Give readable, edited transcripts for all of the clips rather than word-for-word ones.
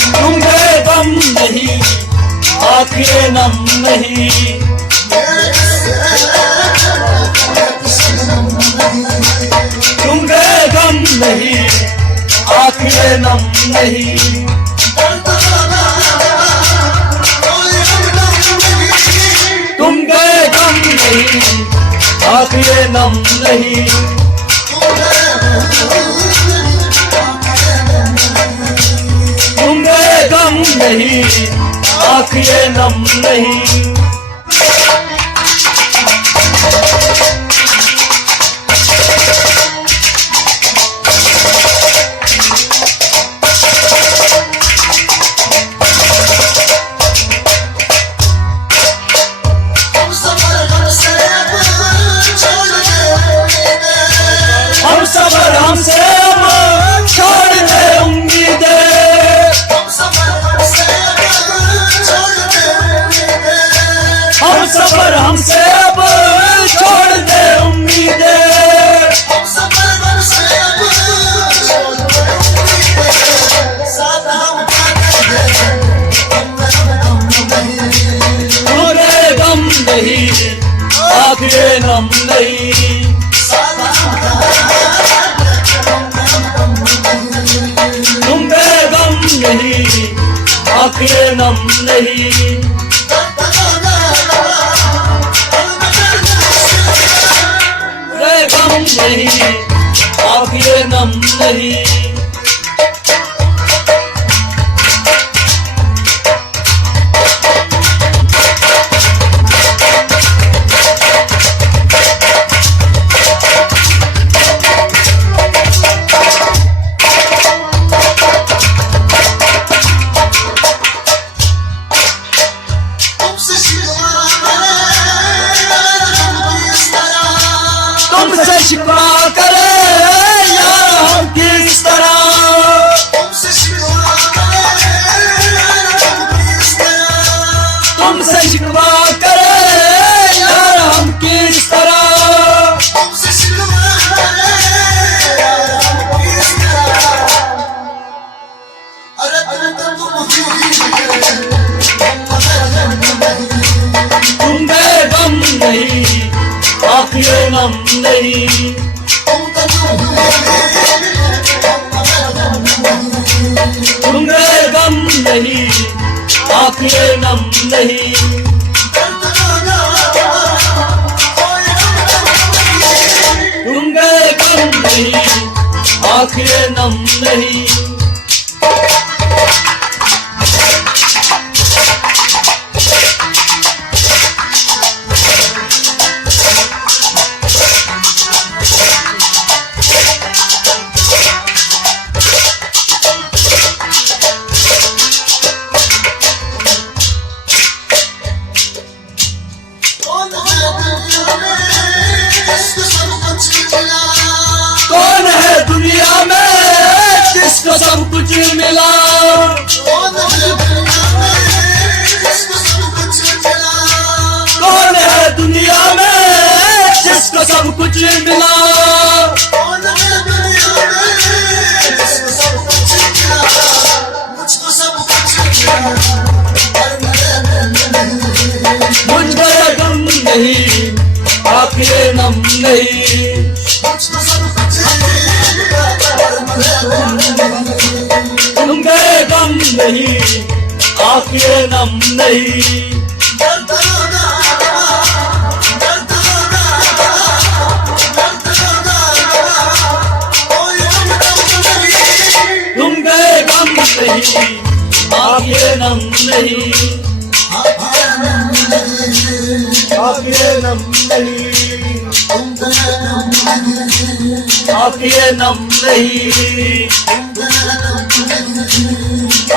तुम गए गम नहीं, आंखें नम नहीं। तुम गए गम नहीं, आंखें नम नहीं। तुम गए गम नहीं, आंखें नम नहीं। तुम गए गम नहीं, आंखें नम नहीं। हम सफर हमसे अब छोड़ दे उम्मीदें। हम सफर हमसे अब छोड़ दे उम्मीदें। पूरे गम नहीं, आंखें नम नहीं। तुम बेगम नहीं, आंखें नम नहीं। बेगम नहीं, आंखें नम नहीं। तुमसे शिकवा करे यार हम किस तरह। तुमसे शिकवा करे यार हम किस तरह। तुम बेगम नहीं, आंखें नम नहीं। तुम बेगम नहीं, आंखें नम नहीं। तुम बेगम नहीं, आंखें नम नहीं। कौन है दुनिया में जिसको सब कुछ मिला। कौन है दुनिया में जिसको सब कुछ मिला। मुझ पर गम नहीं, आंखें नम नहीं। तुम गए गम नहीं, आंखें नम नहीं। तुम गए गम नहीं, आंखें नम नहीं। आंखें नम नहीं, आंखें नम नहीं।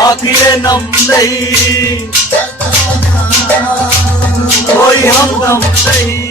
आंखें नम नहीं, कोई हमदम नहीं।